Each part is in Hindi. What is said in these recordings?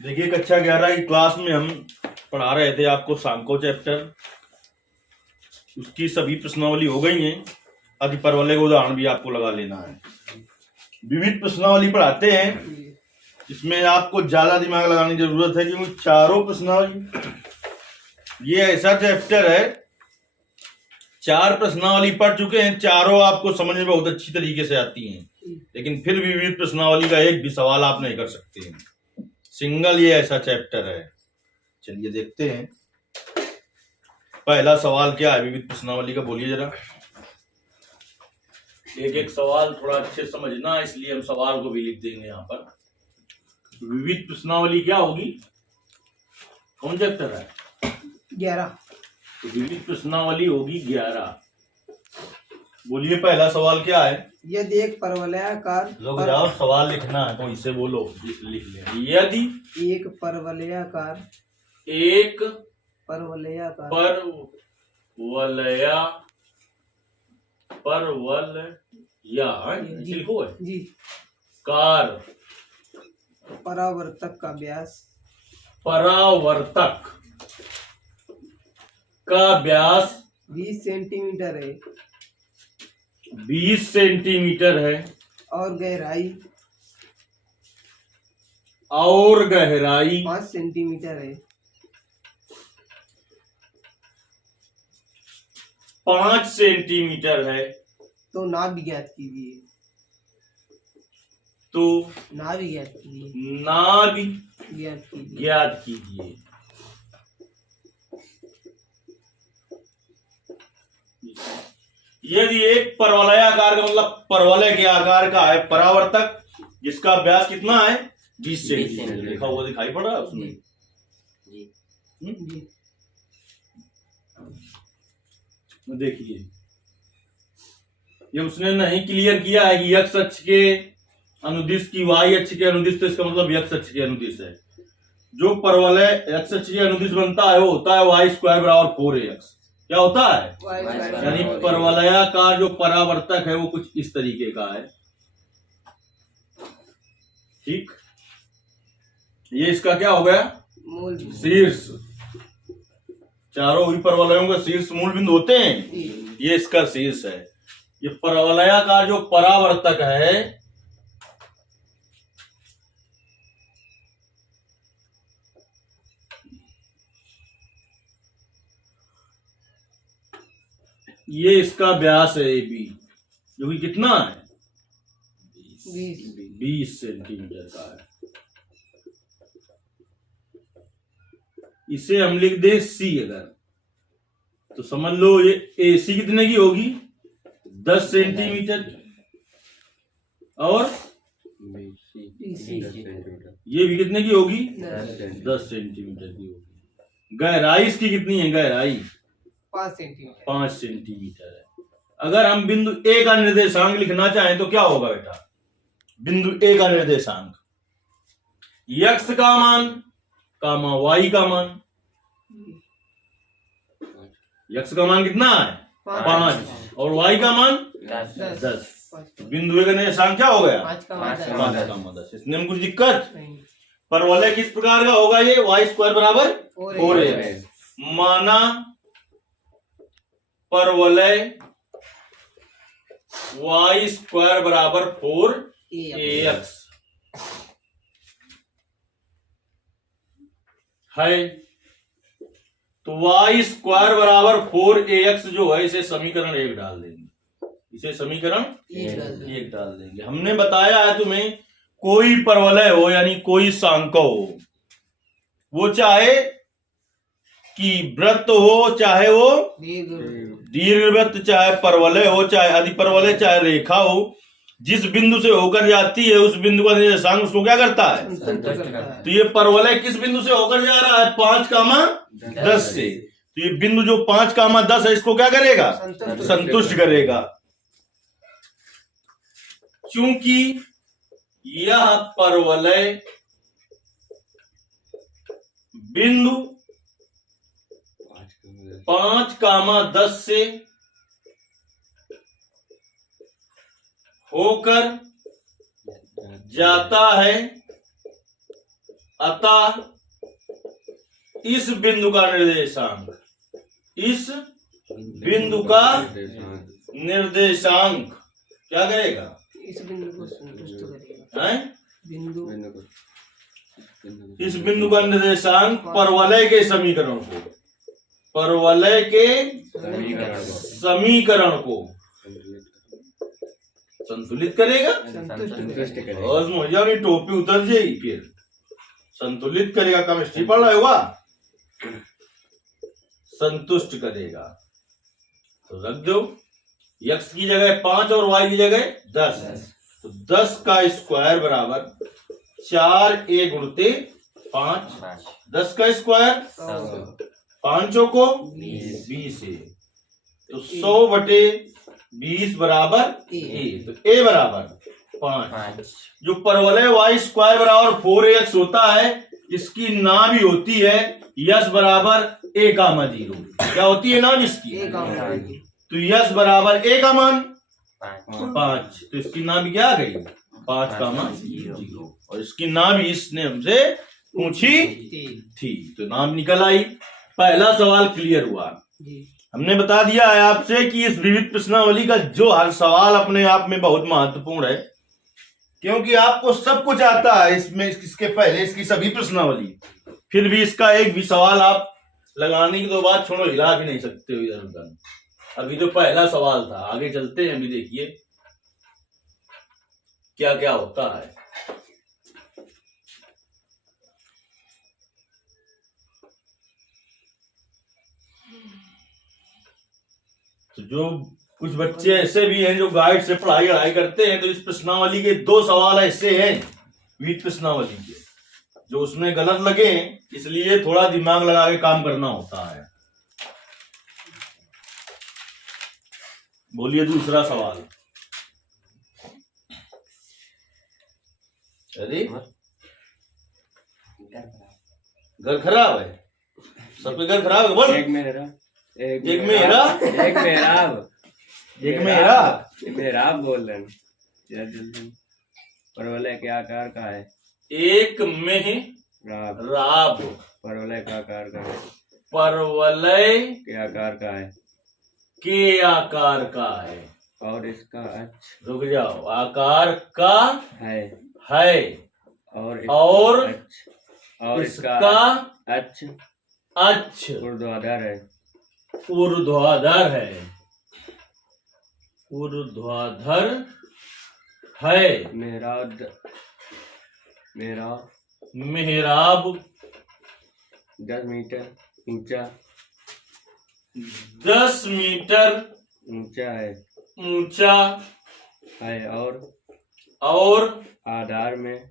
देखिए कक्षा 11 की क्लास में हम पढ़ा रहे थे आपको सांको चैप्टर। उसकी सभी प्रश्नावली हो गई हैं। अधिपरवलय का उदाहरण भी आपको लगा लेना है। विविध प्रश्नावली पढ़ाते हैं, इसमें आपको ज्यादा दिमाग लगाने की जरूरत है क्योंकि चारों प्रश्नावली, ये ऐसा चैप्टर है, 4 प्रश्नावली पढ़ चुके हैं, चारों आपको समझ में बहुत अच्छी तरीके से आती हैं, लेकिन फिर भी विविध प्रश्नावली का एक भी सवाल आप नहीं कर सकते हैं। सिंगल ये ऐसा चैप्टर है। चलिए देखते हैं पहला सवाल क्या है विविध प्रश्नावली का, बोलिए जरा। एक एक सवाल थोड़ा अच्छे समझना, इसलिए हम सवाल को भी लिख देंगे यहाँ पर। विविध प्रश्नावली क्या होगी, कौन चैप्टर है? 11। तो विविध प्रश्नावली होगी 11। बोलिए पहला सवाल क्या है। यदि एक परवलयाकार लोग जाओ, सवाल लिखना है तो इससे बोलो, लिख ले। यदि एक परवलयाकार लिखो है जी कार परावर्तक का व्यास 20 सेंटीमीटर है 20 सेंटीमीटर है और गहराई 5 सेंटीमीटर है 5 सेंटीमीटर है। तो नाभ ज्ञात कीजिए। तो नाभ ज्ञात कीजिए। नाभ ज्ञात कीजिए। ज्ञात कीजिए। यदि एक परवलयाकार का मतलब परवलय के आकार का है परावर्तक, जिसका व्यास कितना है 20 सेंटीमीटर, लिखा हुआ दिखाई पड़ रहा है उसमें। देखिए ये उसने नहीं क्लियर किया है कि x अक्ष के अनुदिश की y अक्ष के अनुदिश, तो इसका मतलब x अक्ष के अनुदिश है। जो परवलय x अक्ष के अनुदिश बनता है वो होता है y स्क्वायर बराबर 4ax। क्या होता है? यानी परवलयाकार जो परावर्तक है वो कुछ इस तरीके का है। ठीक, ये इसका क्या हो गया? शीर्ष। चारों ही परवलयों का शीर्ष मूल बिंदु होते हैं, ये इसका शीर्ष है। ये परवलयाकार जो परावर्तक है ये इसका व्यास है AB, जो कि कितना है 20 सेंटीमीटर का है। इसे हम लिख दे C अगर, तो समझ लो ये AC कितने की होगी 10 सेंटीमीटर और ये भी कितने की होगी 10 सेंटीमीटर की होगी। गहराई इसकी कितनी है? गहराई 5 सेंटीमीटर है। अगर हम बिंदु A का निर्देशांक लिखना चाहें तो क्या होगा बेटा? बिंदु A का निर्देशांक x का मान कामा y का मान। x का मान कितना है 5 और y का मान 10। बिंदु A का निर्देशांक क्या हो गया 5 कामा 10। इसमें हम कुछ दिक्कत? परवलय किस प्रकार का होगा? ये y स्क्वायर बराबर 4ax। माना परवलय y स्क्वायर बराबर 4ax है, तो y स्क्वायर बराबर 4ax जो है इसे समीकरण 1 डाल देंगे। इसे समीकरण 1 डाल देंगे। हमने बताया है तुम्हें, कोई परवलय हो यानी कोई सांको हो, वो चाहे कि वृत्त हो, चाहे वो दीर्घवृत्त, चाहे परवलय हो, चाहे अधिपरवलय, चाहे रेखा हो, जिस बिंदु से होकर जाती है उस बिंदु का निर्देशांक उसको क्या करता है? तो ये परवलय किस बिंदु से होकर जा रहा है 5 कामा 10 से, तो ये बिंदु जो 5 कामा 10 है इसको क्या करेगा? संतुष्ट करेगा। क्योंकि यह परवलय बिंदु 5 कामा 10 से होकर जाता है अतः इस बिंदु का निर्देशांक, इस बिंदु का निर्देशांक क्या करेगा? इस बिंदु को संतुष्ट करेगा। हैं? बिंदु इस बिंदु का निर्देशांक परवलय के समीकरण को, परवलय के समीकरण को संतुलित करेगा। संतुष्ट करेगा। और मुझे अपनी टोपी उतर जाएगी फिर। संतुलित करेगा, केमिस्ट्री पढ़ रहा होगा। संतुष्ट करेगा तो रख दो, x की जगह 5 और y की जगह 10, तो 10 का स्क्वायर बराबर 4a गुणते 5, 10 का स्क्वायर 5 को 20 है, तो 100/20 बराबर a, तो a बराबर 5। जो परवलय y स्क्वायर बराबर 4ax होता है, इसकी नाभि होती है यस बराबर a कामा 0। क्या होती है नाम इसकी? तो यस बराबर a का मान 5, तो इसकी नाभि क्या आ गई? 5 कामा 0। और इसकी नाभि इसने हमसे पूछी थी, तो नाम निकल आई। पहला सवाल क्लियर हुआ। हमने बता दिया है आपसे कि इस विविध प्रश्नावली का जो हर सवाल अपने आप में बहुत महत्वपूर्ण है, क्योंकि आपको सब कुछ आता है इसमें, इसके पहले इसकी सभी प्रश्नावली, फिर भी इसका एक भी सवाल आप लगाने की तो बात छोड़ो, हिला भी नहीं सकते हो इधर उधर। अभी तो पहला सवाल था, आगे चलते हैं, अभी देखिए क्या क्या होता है। तो जो कुछ बच्चे ऐसे भी हैं जो गाइड से पढ़ाई करते हैं, तो इस प्रश्नावली के 2 सवाल ऐसे हैं विविध प्रश्नावली के जो उसमें गलत लगे, इसलिए थोड़ा दिमाग लगा के काम करना होता है। बोलिए दूसरा सवाल। अरे घर खराब है, सबके घर खराब है। बोल। एक मेरा बोल रहे हैं। परवलय के आकार का है। एक मेहराब परवलय का आकार का है। परवलय के आकार का है। के आकार का है। और इसका अक्ष, रुक जाओ, आकार का है। और इसका अक्ष ऊर्ध्वाधर है। ऊर्ध्वाधर है। मेहराब 10 मीटर ऊंचा 10 मीटर ऊंचा है और आधार में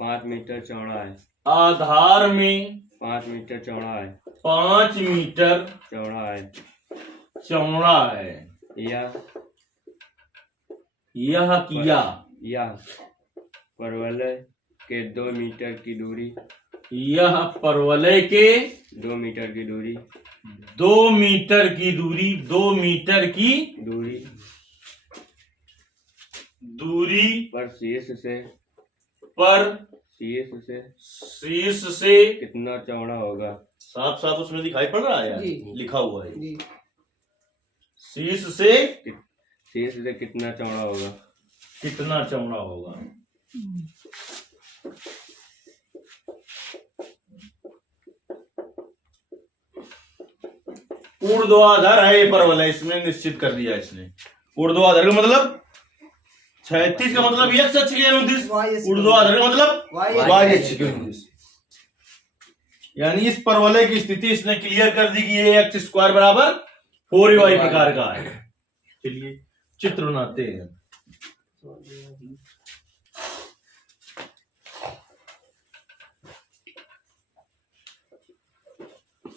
5 मीटर चौड़ा है। आधार में 5 मीटर चौड़ा है। 5 मीटर चौड़ा है। यह परवलय के 2 मीटर की दूरी। यह परवलय के 2 मीटर की दूरी 2 मीटर की दूरी 2 मीटर की दूरी पर शीर्ष से कितना चौड़ा होगा? साफ साफ उसमें दिखाई पड़ रहा है यार, लिखा हुआ है। जी। शीर्ष से कितना चौड़ा होगा? कितना चौड़ा होगा? ऊर्ध्वाधर है ये परवलय, इसमें निश्चित कर दिया इसने। ऊर्ध्वाधर का मतलब 36 का मतलब x अक्ष के अनुदिश, ऊर्ध्वाधर का मतलब y अक्ष के अनुदिश। यानी इस परवलय की स्थिति इसने क्लियर कर दी कि ये x स्क्वायर बराबर 4ay प्रकार का है। चलिए चित्र बनाते हैं।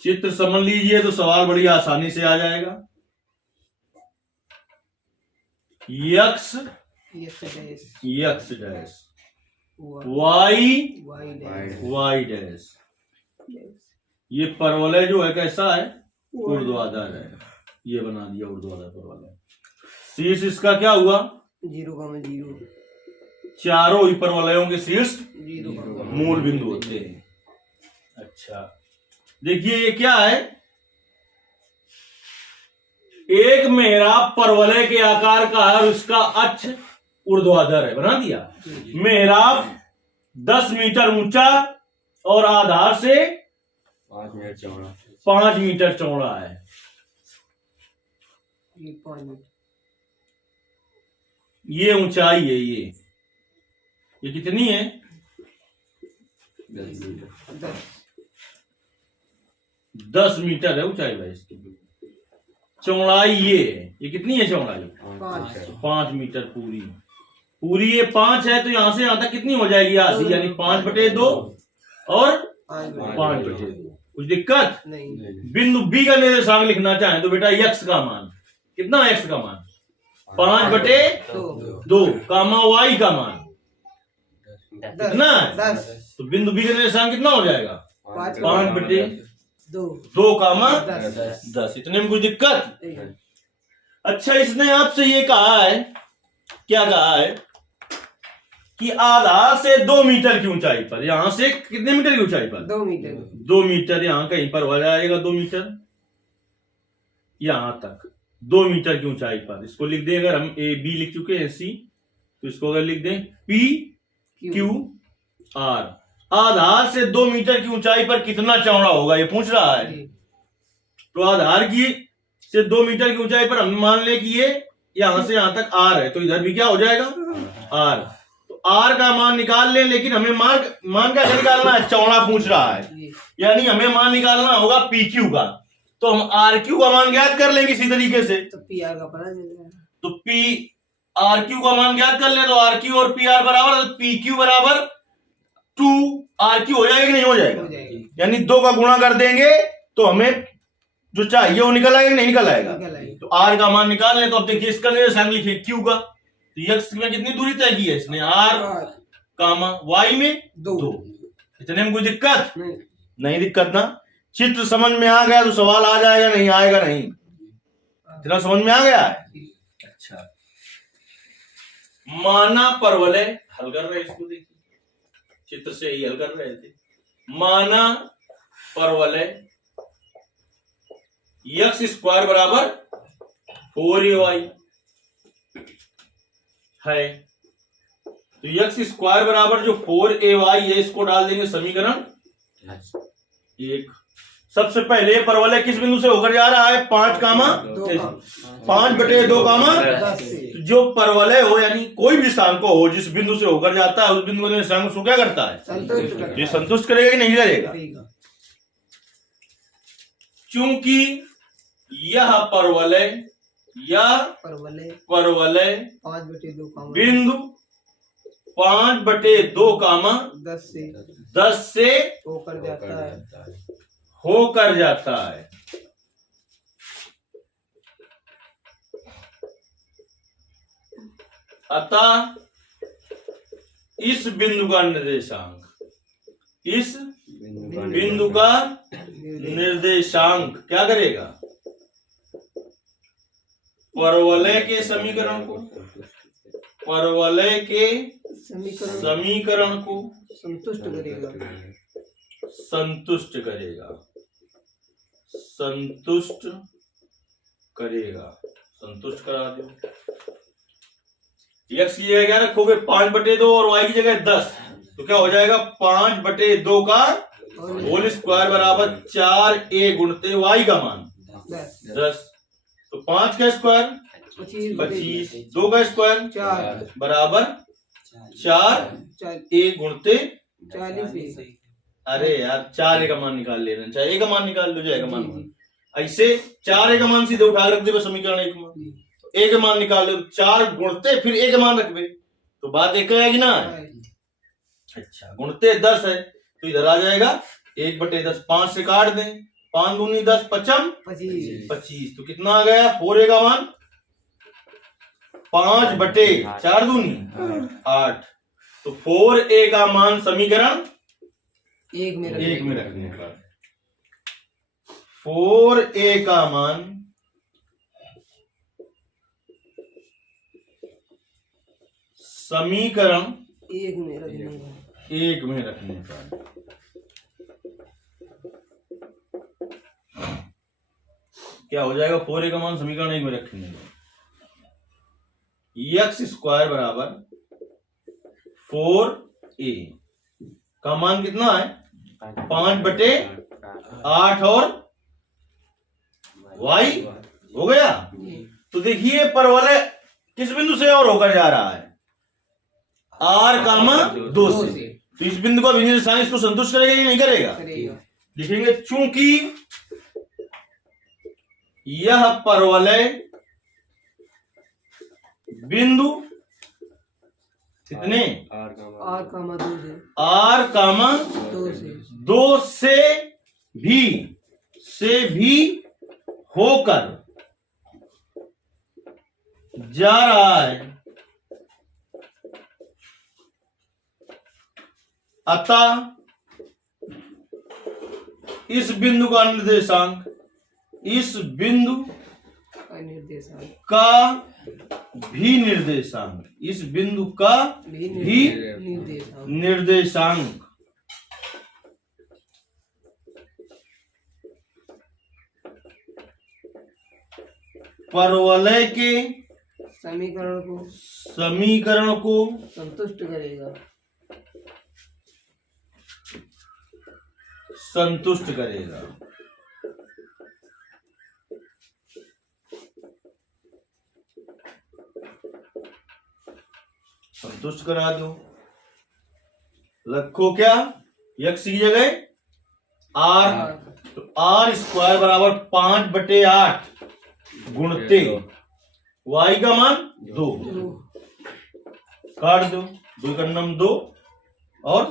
चित्र समझ लीजिए तो सवाल बड़ी आसानी से आ जाएगा। x dash y dash. ये परवलय जो है कैसा है? ऊर्ध्वाधर है। ये बना दिया ऊर्ध्वाधर परवलय। शीर्ष इसका क्या हुआ? 0,0। चारों हिपरवलयों के शीर्ष जीरो का मूल बिंदु होते हैं। अच्छा, देखिए ये क्या है, एक मेहराब परवलय के आकार का है और उसका अक्ष ऊर्ध्वाधर है, बना दिया। मेहराब 10 मीटर ऊंचा और आधार से 5 मिनट चौड़ा। 5 मीटर चौड़ा है। ये 5 मिनट ये ऊंचाई है, ये कितनी है? 10 10 मीटर है ऊंचाई भाई इसकी। चौड़ाई ये कितनी है चौड़ाई? 5 मीटर पूरी ये 5 है, तो यहां से यहां तक कितनी हो जाएगी? आधी, यानी 5/2 और 5/2। कुछ दिक्कत नहीं। बिंदु बी का निर्देशांक लिखना चाहें तो बेटा x का मान कितना? x का मान 5/2 कामा y का मान कितना है? 10 तो बिंदु बी का निर्देशांक कितना हो जाएगा? 5/2 कामा 10। इतने में कुछ दिक्कत? अच्छा, इसने आपसे ये कहा है, क्या कहा है कि आधार से 2 मीटर की ऊंचाई पर, यहां से कितने मीटर की ऊंचाई पर? 2 मीटर 2 मीटर यहां कहीं पर हो जाएगा, 2 मीटर यहां तक 2 मीटर की ऊंचाई पर। इसको लिख दें, अगर हम ए बी लिख चुके हैं सी, तो इसको अगर लिख दें पी क्यू आर। आधार से 2 मीटर की ऊंचाई पर कितना चौड़ा होगा ये पूछ रहा है। तो आधार की से 2 मीटर की ऊंचाई पर हम मान ले कि ये यहां से यहां तक आर है, तो इधर भी क्या हो जाएगा? आर। तो आर का मान निकाल ले, लेकिन हमें मान का निकालना है, चौड़ा पूछ रहा है, यानी हमें मान निकालना होगा पी क्यू का। तो हम आर क्यू का मान ज्ञात कर लेंगे इसी तरीके से। तो पी आर का पता चल जाएगा। तो पी आर क्यू का मान ज्ञात कर ले, तो आर क्यू और पी आर बराबर, पी क्यू बराबर 2 आर क्यू हो जाएगा कि नहीं हो जाएगा? यानी 2 का गुणा कर देंगे तो हमें जो चाहिए वो निकल आएगा, नहीं निकल आएगा? तो आर का मान निकाल लें। तो अब देखिए इसका निर्देशांक लिखिए क्यू का, तो एक्स में कितनी दूरी तय की है इसने? आर कामा वाई में 2। इतने में कोई दिक्कत नहीं दिक्कत ना? चित्र समझ में आ गया तो सवाल आ जाएगा, नहीं आएगा नहीं? इतना समझ में आ गया है? अच्छा, माना परवलय हल कर रहे हैं, इसको देखिए चित्र से ही हल कर रहे थे। माना परवलय x² बराबर 4ay है, तो x² बराबर जो 4ay है इसको डाल देंगे समीकरण 1। सबसे पहले परवलय किस बिंदु से होकर जा रहा है? 5/2 कामा 10। जो परवलय हो, यानी कोई भी स्थान को हो जिस बिंदु से होकर जाता है, उस बिंदु का निर्देशांक उसको क्या करता है? ये संतुष्ट करेगा कि नहीं करेगा? चूंकि यह परवलय 5/2 बिंदु 5/2 कामा 10 से होकर जाता है, अतः इस बिंदु का निर्देशांक, इस बिंदु का निर्देशांक क्या करेगा? परवलय के समीकरण को, परवलय के समीकरण को संतुष्ट करेगा। संतुष्ट करेगा, संतुष्ट करेगा, संतुष्ट करा दो। x की जगह क्या रखोगे? 5/2 और y की जगह 10, तो क्या हो जाएगा? 5/2 का होल स्क्वायर बराबर 4a गुणते y का मान 10। तो 5 का स्क्वायर 25, 2 का स्क्वायर 4 बराबर 4a गुणते 40। अरे यार 4a का मान निकाल लेना, चाहे a का मान निकाल लो, जाएगा मान ऐसे 4a का मान सीधे उठा रख दे समीकरण 1 में, a का मान निकाल लो, 4 गुणते फिर a का मान रख दे, तो बात एक आएगी ना? अच्छा, गुणते 10 है तो इधर आ जाएगा 1/10, 5 से काट दें, 5 दूनी 10, 5 25, तो कितना आ गया? 4a का मान 5/4 दूनी 8, तो 4a का मान समीकरण 1 में रखने पर 4a का मान समीकरण एक में रखने का। एक में रखने का। क्या हो जाएगा? 4a का मान समीकरण 1 में रखने का। एक्स स्क्वायर बराबर 4a का मान कितना है? 5/8 और y हो गया। तो देखिए परवलय किस बिंदु से और होकर जा रहा है? r कामा 2 से। तो इस बिंदु का विनिर्देश इसको संतुष्ट करेगा या नहीं करेगा? करेगा। लिखेंगे चूंकि यह परवलय बिंदु कितने? R कामा 2 से। r कामा 2 से। 2 से भी होकर जा रहा है। अतः इस बिंदु का निर्देशांक इस बिंदु निर्देशांक का भी निर्देशांक इस बिंदु का भी निर्देशांक निर्देशांक परवलय के समीकरण को संतुष्ट करेगा। संतुष्ट करेगा। संतुष्ट करा दो। रखो क्या? x की जगह r। तो r स्क्वायर बराबर 5/8 गुणते y का मान 2। काट दो। 2 का नम 2 और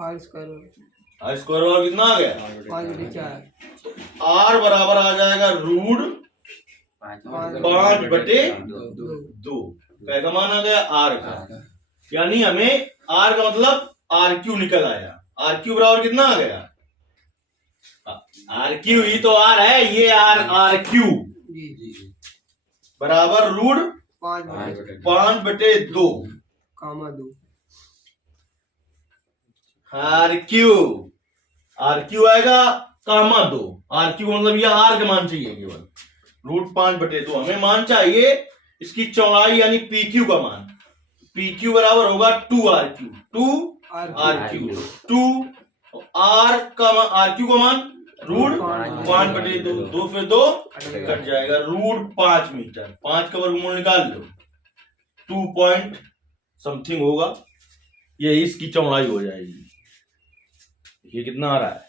R स्क्वायर बराबर कितना आ गया? 5/4। r बराबर आ जाएगा रूट 5/2। क्या का मान आ गया? r का। यानी हमें r का मतलब RQ निकल आया। RQ बराबर कितना आ गया? RQ ही तो r है, ये RQ बराबर रूट 5/2 कामा 2। RQ आएगा कामा 2। RQ मतलब ये r का मान चाहिए केवल रूट 5/2। हमें मान चाहिए इसकी चौड़ाई यानी PQ का मान। PQ बराबर होगा 2RQ। 2RQ 2 RQ का मान रूट 5/2। 2 फिर 2 कट जाएगा। Root 5 metre. 5 का वर्गमूल निकाल लो। 2 पॉइंट समथिंग होगा। ये इसकी चौड़ाई हो जाएगी। ये कितना आ रहा है?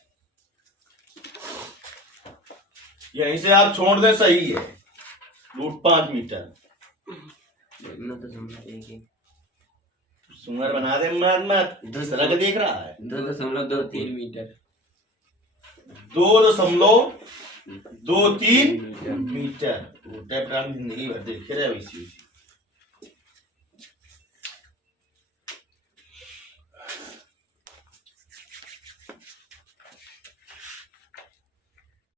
यहीं से आप छोड़ दें, सही है। Root 5 metre. सुंदर बना दे। मत सड़क देख रहा है। 2.23 मीटर। 2.23 मीटर। जिंदगी भर देखे रहे।